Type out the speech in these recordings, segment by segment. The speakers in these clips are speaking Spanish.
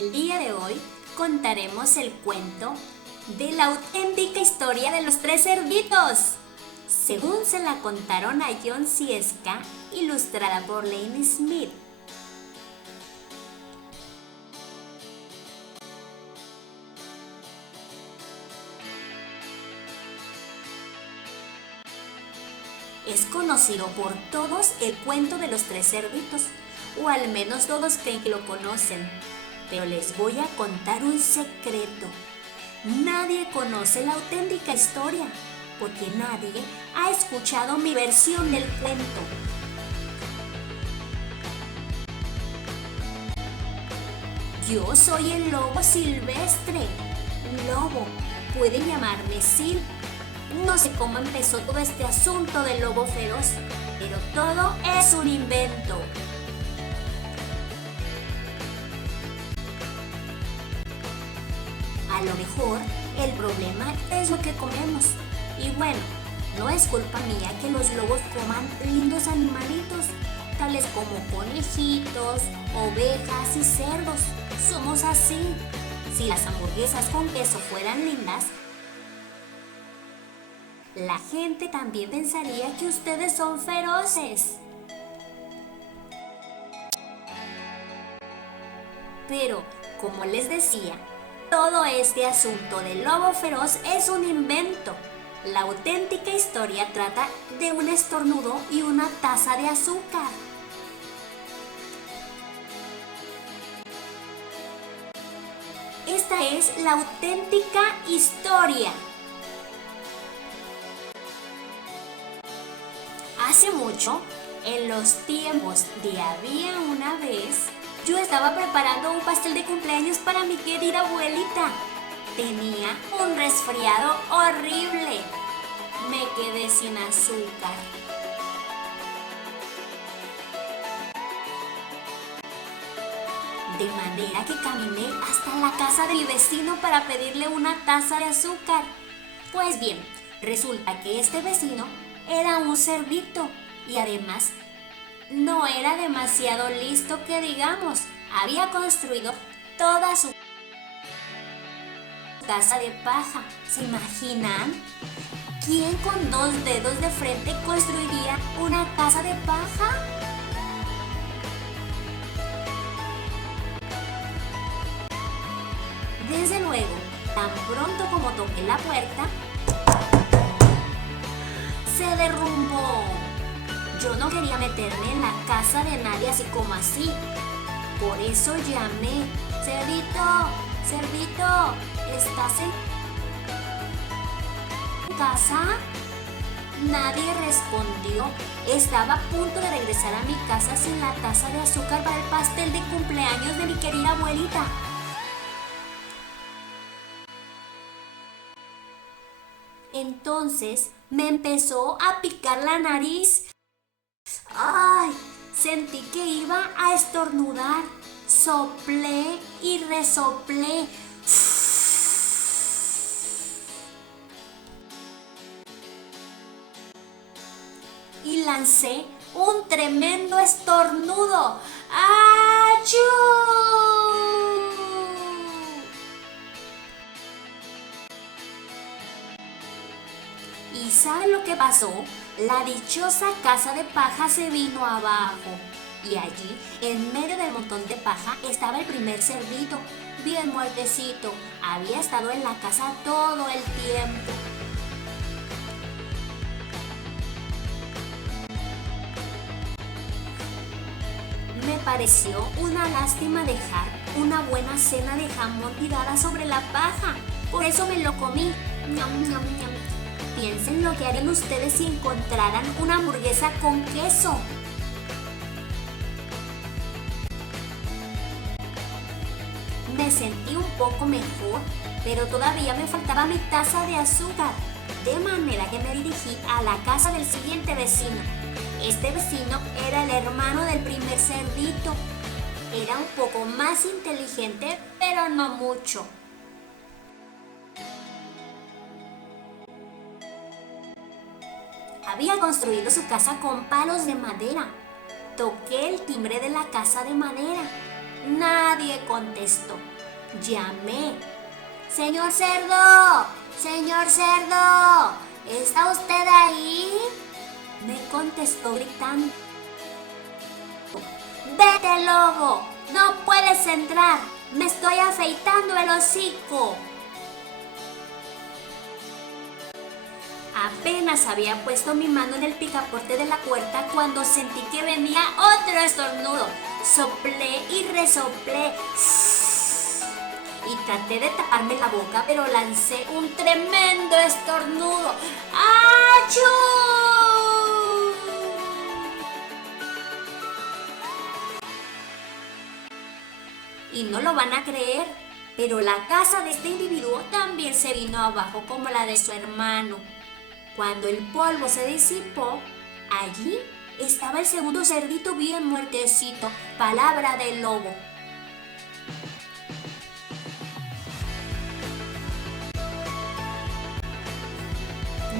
El día de hoy contaremos el cuento de la auténtica historia de los tres cerditos, según se la contaron a John Sieska, ilustrada por Lane Smith. Es conocido por todos el cuento de los tres cerditos, o al menos todos creen que lo conocen. Pero les voy a contar un secreto. Nadie conoce la auténtica historia, porque nadie ha escuchado mi versión del cuento. Yo soy el lobo silvestre. Lobo, pueden llamarme Sil. No sé cómo empezó todo este asunto del lobo feroz, pero todo es un invento. A lo mejor el problema es lo que comemos. Y bueno, no es culpa mía que los lobos coman lindos animalitos, tales como conejitos, ovejas y cerdos. Somos así. Si las hamburguesas con queso fueran lindas, la gente también pensaría que ustedes son feroces. Pero, como les decía, todo este asunto del lobo feroz es un invento. La auténtica historia trata de un estornudo y una taza de azúcar. Esta es la auténtica historia. Hace mucho, en los tiempos de había una vez, yo estaba preparando un pastel de cumpleaños para mi querida abuelita. Tenía un resfriado horrible. Me quedé sin azúcar. De manera que caminé hasta la casa del vecino para pedirle una taza de azúcar. Pues bien, resulta que este vecino era un cerdito y además no era demasiado listo que digamos. Había construido toda su casa de paja. ¿Se imaginan? ¿Quién con 2 dedos de frente construiría una casa de paja? Desde luego, tan pronto como toqué la puerta, se derrumbó. Yo no quería meterme en la casa de nadie así como así. Por eso llamé: Cerdito, Cerdito, ¿estás en casa? Nadie respondió. Estaba a punto de regresar a mi casa sin la taza de azúcar para el pastel de cumpleaños de mi querida abuelita. Entonces me empezó a picar la nariz. ¡Ay! Sentí que iba a estornudar. Soplé y resoplé. Y lancé un tremendo estornudo. ¡Achú! ¿Y saben lo que pasó? La dichosa casa de paja se vino abajo. Y allí, en medio del montón de paja, estaba el primer cerdito, bien muertecito. Había estado en la casa todo el tiempo. Me pareció una lástima dejar una buena cena de jamón tirada sobre la paja. Por eso me lo comí. Ñam, ñam, ñam. Piensen lo que harían ustedes si encontraran una hamburguesa con queso. Me sentí un poco mejor, pero todavía me faltaba mi taza de azúcar. De manera que me dirigí a la casa del siguiente vecino. Este vecino era el hermano del primer cerdito. Era un poco más inteligente, pero no mucho. Había construido su casa con palos de madera. Toqué el timbre de la casa de madera. Nadie contestó. Llamé. Señor cerdo, señor cerdo, ¿está usted ahí? Me contestó gritando. Vete, lobo, no puedes entrar, me estoy afeitando el hocico. Apenas había puesto mi mano en el picaporte de la puerta cuando sentí que venía otro estornudo. Soplé y resoplé y traté de taparme la boca, pero lancé un tremendo estornudo. ¡Achú! Y no lo van a creer, pero la casa de este individuo también se vino abajo como la de su hermano. Cuando el polvo se disipó, allí estaba el segundo cerdito bien muertecito, palabra del lobo.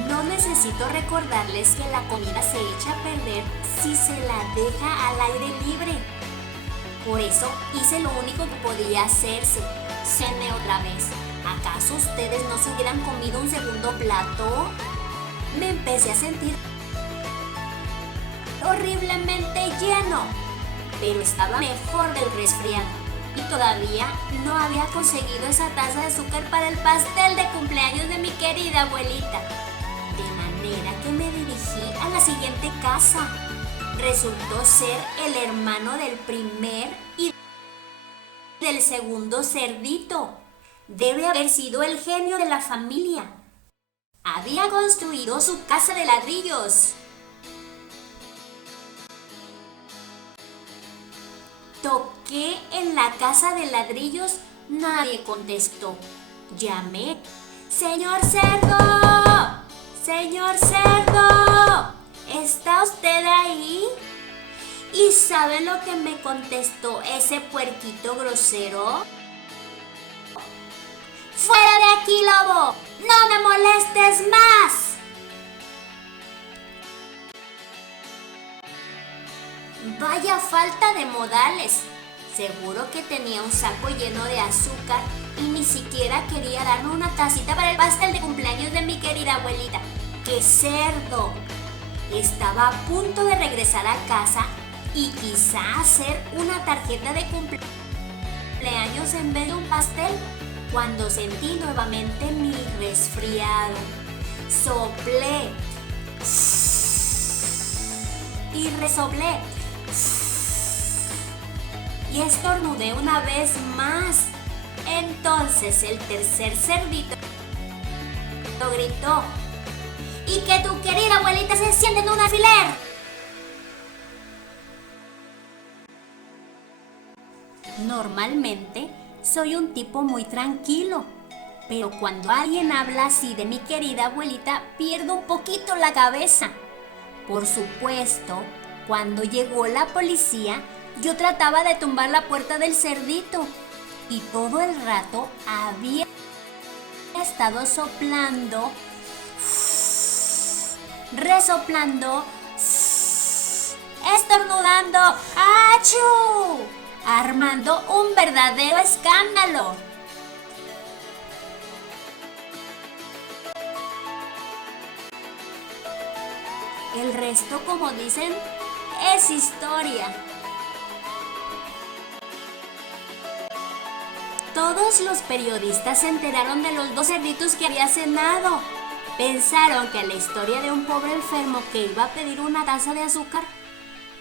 No necesito recordarles que la comida se echa a perder si se la deja al aire libre. Por eso hice lo único que podía hacerse. Cené otra vez. ¿Acaso ustedes no se hubieran comido un segundo plato? Me empecé a sentir horriblemente lleno, pero estaba mejor del resfriado y todavía no había conseguido esa taza de azúcar para el pastel de cumpleaños de mi querida abuelita. De manera que me dirigí a la siguiente casa. Resultó ser el hermano del primer y del segundo cerdito. Debe haber sido el genio de la familia. Había construido su casa de ladrillos. Toqué en la casa de ladrillos, nadie contestó. Llamé. ¡Señor cerdo! ¡Señor cerdo! ¿Está usted ahí? ¿Y sabe lo que me contestó ese puerquito grosero? ¡Fuera de aquí, lobo! ¡No me molestes más! Vaya falta de modales. Seguro que tenía un saco lleno de azúcar y ni siquiera quería darme una tacita para el pastel de cumpleaños de mi querida abuelita. ¡Qué cerdo! Estaba a punto de regresar a casa y quizá hacer una tarjeta de cumpleaños en vez de un pastel, cuando sentí nuevamente mi resfriado. Soplé y resoplé y estornudé una vez más. Entonces el tercer cerdito gritó: ¡y que tu querida abuelita se siente en un alfiler! Normalmente soy un tipo muy tranquilo, pero cuando alguien habla así de mi querida abuelita, pierdo un poquito la cabeza. Por supuesto, cuando llegó la policía, yo trataba de tumbar la puerta del cerdito y todo el rato había estado soplando, resoplando, estornudando, ¡achú!, armando un verdadero escándalo. El resto, como dicen, es historia. Todos los periodistas se enteraron de los dos cerditos que había cenado. Pensaron que la historia de un pobre enfermo que iba a pedir una taza de azúcar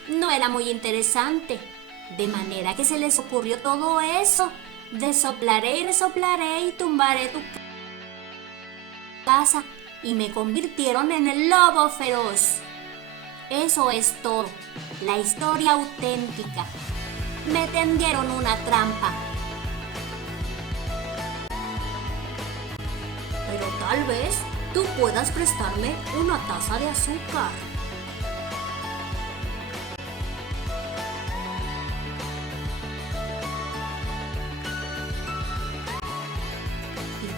no era muy interesante. De manera que se les ocurrió todo eso de soplaré y resoplaré y tumbaré tu casa, y me convirtieron en el lobo feroz. Eso es todo, la historia auténtica. Me tendieron una trampa. Pero tal vez tú puedas prestarme una taza de azúcar.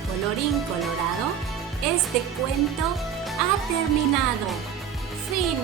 Colorín colorado, este cuento ha terminado. Fin.